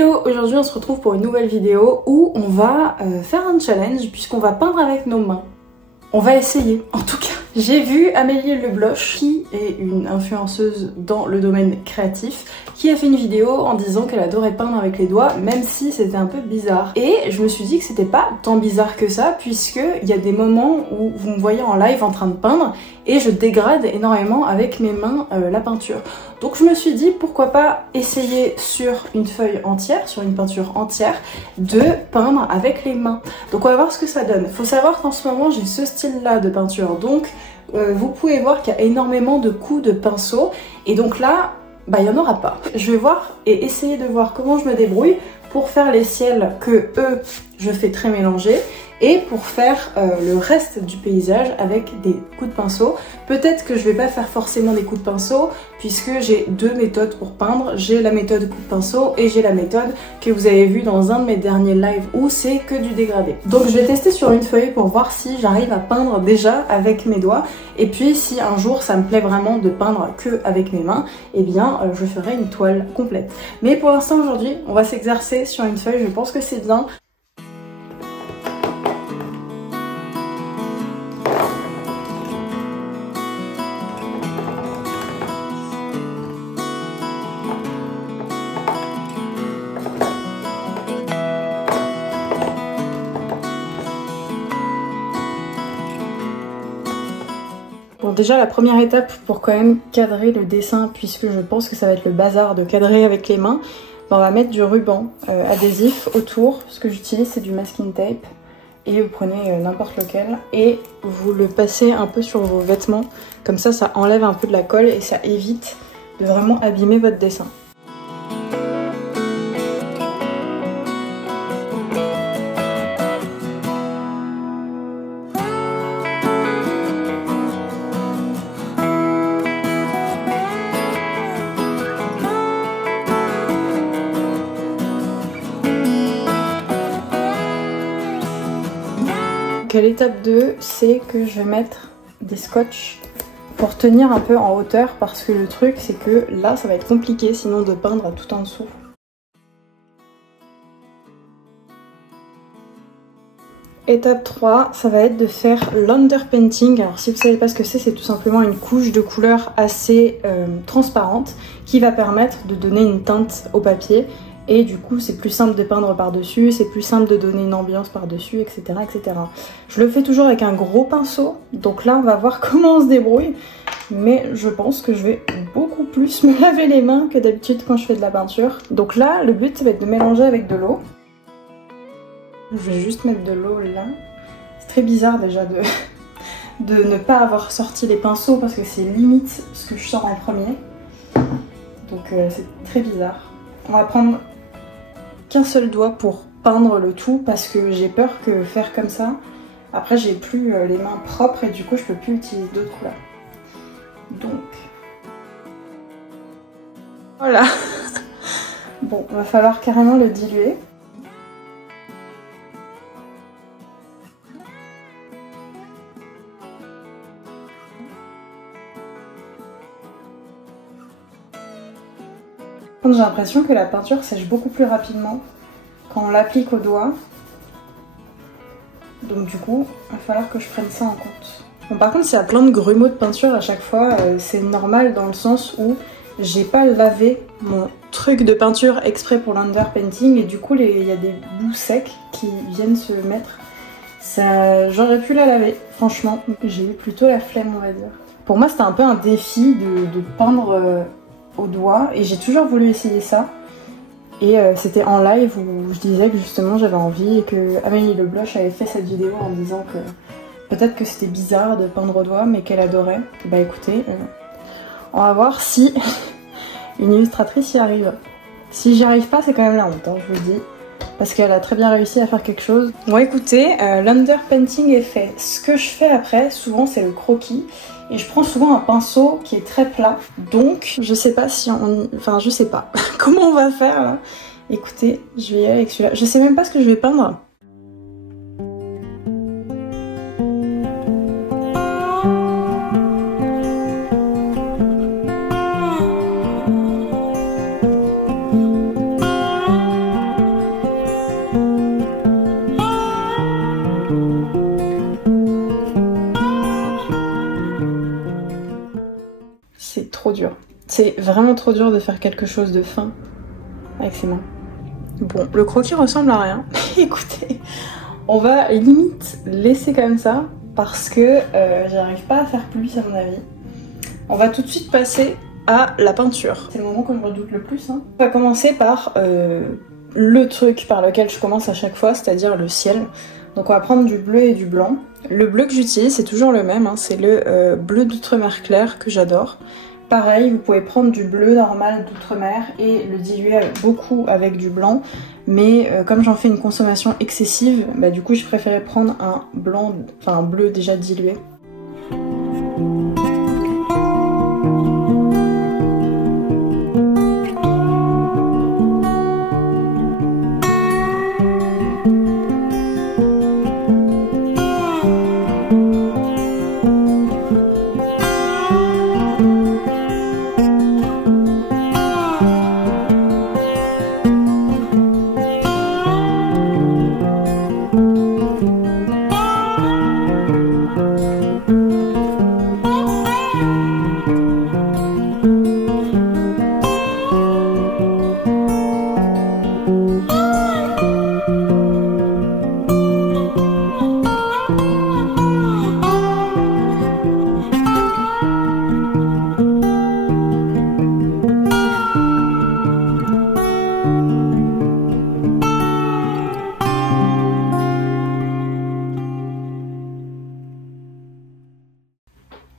Hello, aujourd'hui on se retrouve pour une nouvelle vidéo où on va faire un challenge puisqu'on va peindre avec nos mains. On va essayer en tout cas. J'ai vu Amélie Lebloch, qui est une influenceuse dans le domaine créatif, qui a fait une vidéo en disant qu'elle adorait peindre avec les doigts, même si c'était un peu bizarre. Et je me suis dit que c'était pas tant bizarre que ça, puisque il y a des moments où vous me voyez en live en train de peindre et je dégrade énormément avec mes mains la peinture. Donc je me suis dit pourquoi pas essayer sur une feuille entière, sur une peinture entière, de peindre avec les mains. Donc on va voir ce que ça donne. Faut savoir qu'en ce moment j'ai ce style là de peinture, donc vous pouvez voir qu'il y a énormément de coups de pinceau et donc là il n'y en aura pas. Je vais voir et essayer de voir comment je me débrouille pour faire les ciels que je fais très mélanger et pour faire le reste du paysage avec des coups de pinceau. Peut-être que je vais pas faire forcément des coups de pinceau puisque j'ai deux méthodes pour peindre. J'ai la méthode coup de pinceau et j'ai la méthode que vous avez vue dans un de mes derniers lives où c'est que du dégradé. Donc je vais tester sur une feuille pour voir si j'arrive à peindre déjà avec mes doigts et puis si un jour ça me plaît vraiment de peindre que avec mes mains, eh bien je ferai une toile complète. Mais pour l'instant aujourd'hui on va s'exercer sur une feuille, je pense que c'est bien. Bon, déjà la première étape pour quand même cadrer le dessin, puisque je pense que ça va être le bazar de cadrer avec les mains, on va mettre du ruban adhésif autour. Ce que j'utilise c'est du masking tape et vous prenez n'importe lequel et vous le passez un peu sur vos vêtements, comme ça enlève un peu de la colle et ça évite de vraiment abîmer votre dessin. L'étape 2, c'est que je vais mettre des scotch pour tenir un peu en hauteur parce que le truc c'est que là ça va être compliqué sinon de peindre tout en dessous. Étape 3, ça va être de faire l'underpainting. Alors si vous savez pas ce que c'est tout simplement une couche de couleur assez transparente qui va permettre de donner une teinte au papier. Et du coup c'est plus simple de peindre par dessus, c'est plus simple de donner une ambiance par dessus, etc., etc. Je le fais toujours avec un gros pinceau, donc là on va voir comment on se débrouille. Mais je pense que je vais beaucoup plus me laver les mains que d'habitude quand je fais de la peinture. Donc là le but ça va être de mélanger avec de l'eau. Je vais juste mettre de l'eau là. C'est très bizarre déjà de ne pas avoir sorti les pinceaux parce que c'est limite ce que je sors en premier. Donc c'est très bizarre. On va prendre qu'un seul doigt pour peindre le tout parce que j'ai peur que faire comme ça, après j'ai plus les mains propres et du coup je peux plus utiliser d'autres couleurs. Donc voilà. Bon, va falloir carrément le diluer. J'ai l'impression que la peinture sèche beaucoup plus rapidement quand on l'applique au doigt. Donc du coup, il va falloir que je prenne ça en compte. Bon, par contre, s'il y a plein de grumeaux de peinture à chaque fois, c'est normal dans le sens où j'ai pas lavé mon truc de peinture exprès pour l'underpainting et du coup, il y a des bouts secs qui viennent se mettre. J'aurais pu la laver, franchement. J'ai eu plutôt la flemme, on va dire. Pour moi, c'était un peu un défi de peindre au doigt et j'ai toujours voulu essayer ça et c'était en live où je disais que justement j'avais envie et que Amélie Lebloch avait fait cette vidéo en disant que peut-être que c'était bizarre de peindre au doigt mais qu'elle adorait. Bah écoutez, on va voir si une illustratrice y arrive. Si j'y arrive pas c'est quand même la honte, hein, je vous le dis, parce qu'elle a très bien réussi à faire quelque chose. Bon écoutez, l'underpainting est fait. Ce que je fais après souvent c'est le croquis. Et je prends souvent un pinceau qui est très plat. Donc, je sais pas si on... Enfin, je sais pas comment on va faire là. Écoutez, je vais y aller avec celui-là. Je sais même pas ce que je vais peindre. C'est vraiment trop dur de faire quelque chose de fin avec ses mains. Bon, le croquis ressemble à rien. Écoutez, on va limite laisser comme ça parce que j'arrive pas à faire plus à mon avis. On va tout de suite passer à la peinture. C'est le moment que je redoute le plus. Hein. On va commencer par le truc par lequel je commence à chaque fois, c'est-à-dire le ciel. Donc on va prendre du bleu et du blanc. Le bleu que j'utilise, c'est toujours le même, hein, c'est le bleu d'outre-mer clair que j'adore. Pareil, vous pouvez prendre du bleu normal d'outre-mer et le diluer beaucoup avec du blanc. Mais comme j'en fais une consommation excessive, bah, du coup je préférais prendre un blanc, enfin un bleu déjà dilué.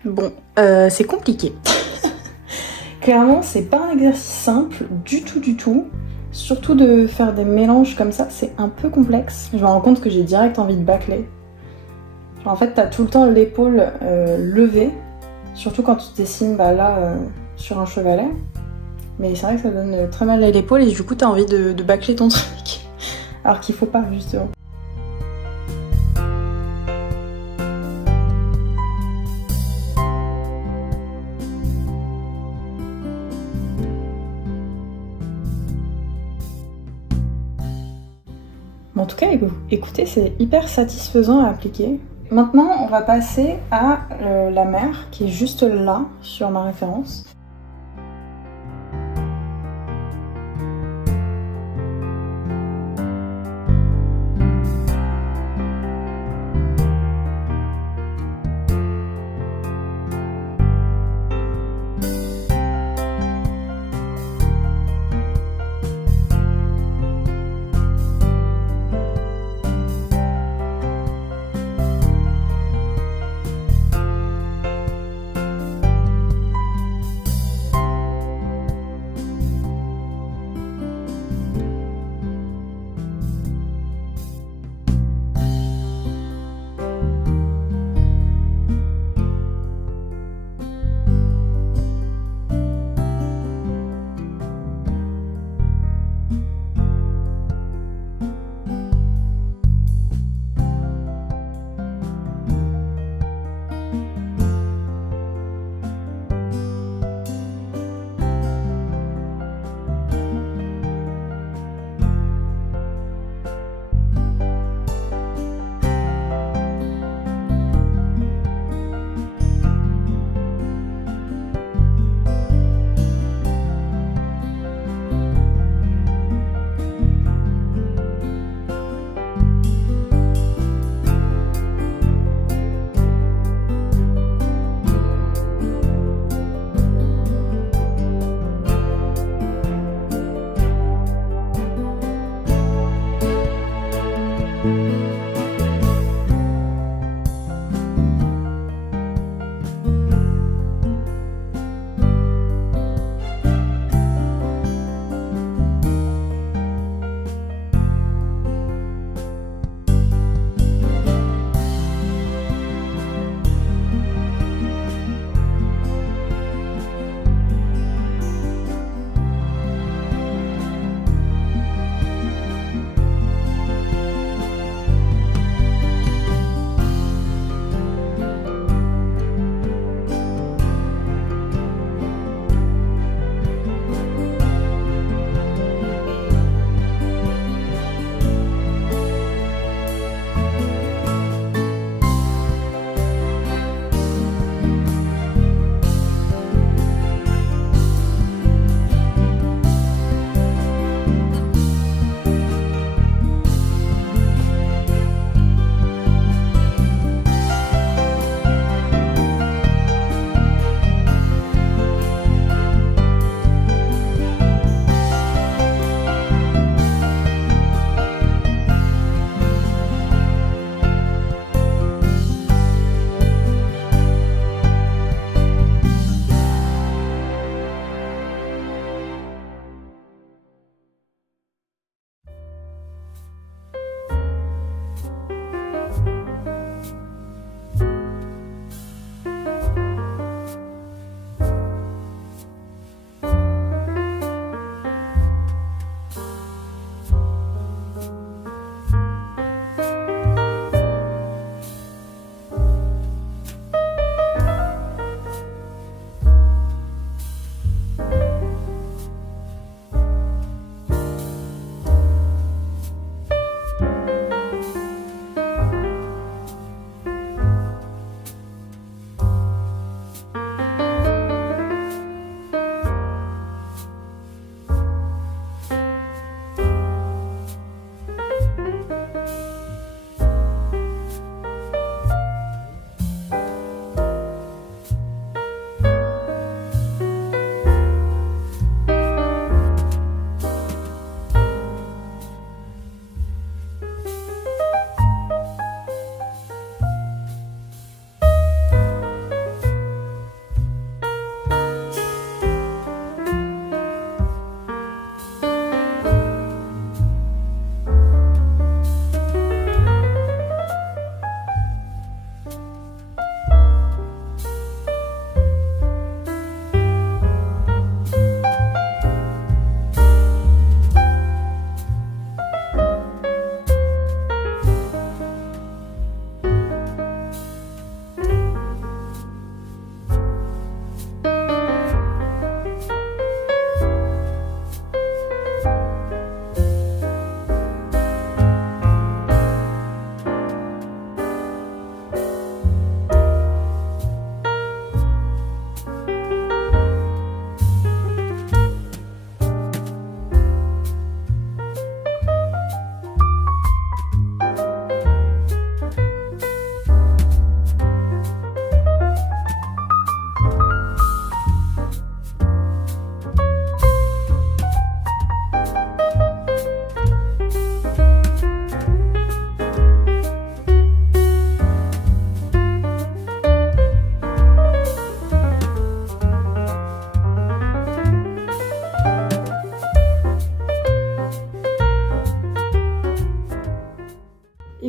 Bon, c'est compliqué. Clairement, c'est pas un exercice simple du tout. Surtout de faire des mélanges comme ça, c'est un peu complexe. Je me rends compte que j'ai direct envie de bâcler. En fait, t'as tout le temps l'épaule levée, surtout quand tu dessines là sur un chevalet. Mais c'est vrai que ça donne très mal à l'épaule et du coup t'as envie de bâcler ton truc. Alors qu'il faut pas, justement. En tout cas, écoutez, c'est hyper satisfaisant à appliquer. Maintenant, on va passer à la mer, qui est juste là, sur ma référence.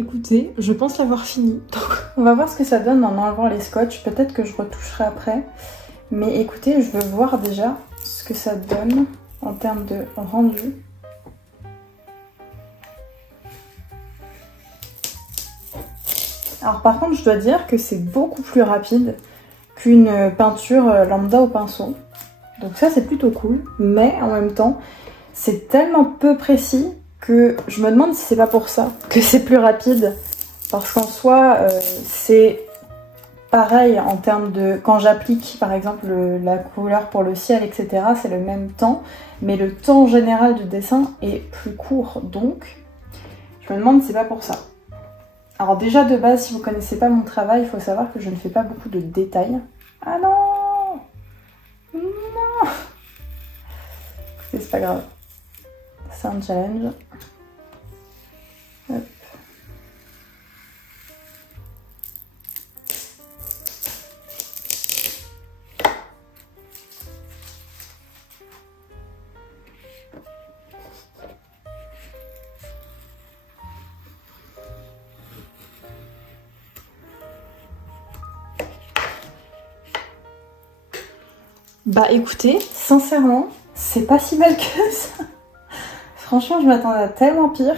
écoutez, je pense l'avoir fini. Donc, on va voir ce que ça donne en enlevant les scotch. Peut-être que je retoucherai après. Mais écoutez, je veux voir déjà ce que ça donne en termes de rendu. Alors par contre, je dois dire que c'est beaucoup plus rapide qu'une peinture lambda au pinceau. Donc ça, c'est plutôt cool. Mais en même temps, c'est tellement peu précis que je me demande si c'est pas pour ça que c'est plus rapide. Parce qu'en soi, c'est pareil en termes de... Quand j'applique par exemple la couleur pour le ciel, etc., c'est le même temps. Mais le temps général du dessin est plus court. Donc, je me demande si c'est pas pour ça. Alors déjà de base, si vous connaissez pas mon travail, il faut savoir que je ne fais pas beaucoup de détails. Ah non! Non! C'est pas grave. C'est un challenge. Hop. Bah écoutez, sincèrement, c'est pas si mal que ça. Franchement, je m'attendais à tellement pire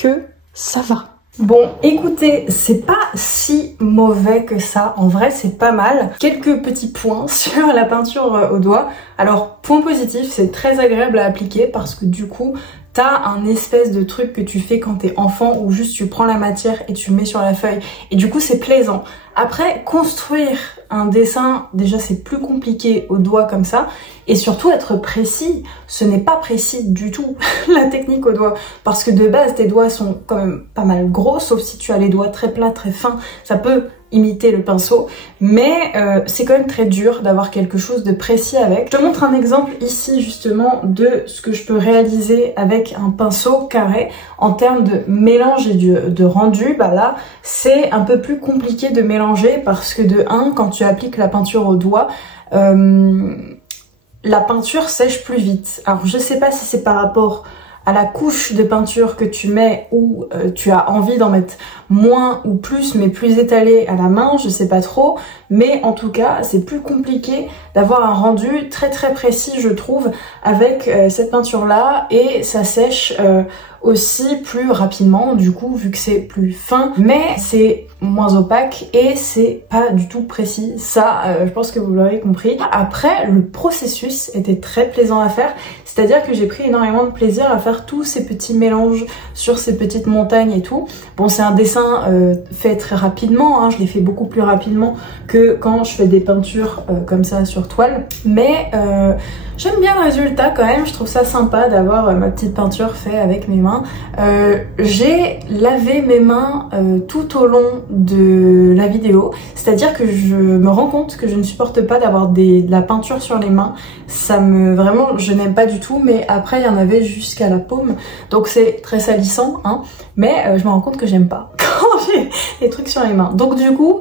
que ça va. Bon, écoutez, c'est pas si mauvais que ça. En vrai, c'est pas mal. Quelques petits points sur la peinture au doigt. Alors, point positif, c'est très agréable à appliquer parce que du coup, t'as un espèce de truc que tu fais quand t'es enfant où juste tu prends la matière et tu mets sur la feuille. Et du coup, c'est plaisant. Après, construire un dessin, déjà c'est plus compliqué au doigt comme ça. Et surtout être précis, ce n'est pas précis du tout la technique au doigt. Parce que de base, tes doigts sont quand même pas mal gros, sauf si tu as les doigts très plats, très fins. Ça peut imiter le pinceau, mais c'est quand même très dur d'avoir quelque chose de précis avec. Je te montre un exemple ici justement de ce que je peux réaliser avec un pinceau carré en termes de mélange et de rendu. Bah là, c'est un peu plus compliqué de mélanger parce que de 1, quand tu appliques la peinture au doigt, la peinture sèche plus vite. Alors je sais pas si c'est par rapport à la couche de peinture que tu mets ou tu as envie d'en mettre moins ou plus mais plus étalé à la main, je sais pas trop, mais en tout cas c'est plus compliqué d'avoir un rendu très très précis je trouve avec cette peinture là et ça sèche aussi plus rapidement du coup vu que c'est plus fin, mais c'est moins opaque et c'est pas du tout précis, ça je pense que vous l'aurez compris. Après le processus était très plaisant à faire, c'est-à-dire que j'ai pris énormément de plaisir à faire tous ces petits mélanges sur ces petites montagnes et tout. Bon, c'est un dessin fait très rapidement, hein, je l'ai fait beaucoup plus rapidement que quand je fais des peintures comme ça sur toile, mais j'aime bien le résultat quand même, je trouve ça sympa d'avoir ma petite peinture faite avec mes mains. J'ai lavé mes mains tout au long de la vidéo, c'est-à-dire que je me rends compte que je ne supporte pas d'avoir de la peinture sur les mains, vraiment je n'aime pas du tout, mais après il y en avait jusqu'à la paume, donc c'est très salissant, hein, mais je me rends compte que j'aime pas quand j'ai des trucs sur les mains. Donc du coup,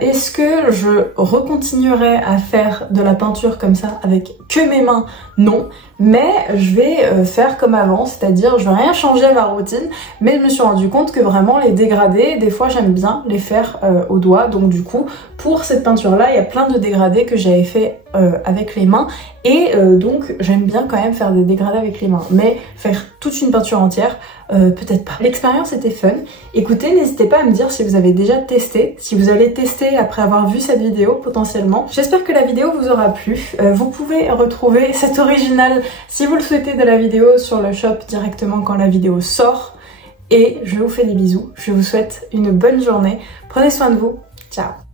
est-ce que je recontinuerai à faire de la peinture comme ça avec que mes mains? Non, mais je vais faire comme avant, c'est-à-dire je vais rien changer à ma routine, mais je me suis rendu compte que vraiment les dégradés, des fois j'aime bien les faire au doigt, donc du coup pour cette peinture là il y a plein de dégradés que j'avais fait avec les mains et donc j'aime bien quand même faire des dégradés avec les mains, mais faire toute une peinture entière peut-être pas. L'expérience était fun. Écoutez, n'hésitez pas à me dire si vous avez déjà testé, si vous allez tester après avoir vu cette vidéo potentiellement. J'espère que la vidéo vous aura plu. Vous pouvez retrouver cet original si vous le souhaitez de la vidéo sur le shop directement quand la vidéo sort. Et je vous fais des bisous. Je vous souhaite une bonne journée. Prenez soin de vous. Ciao.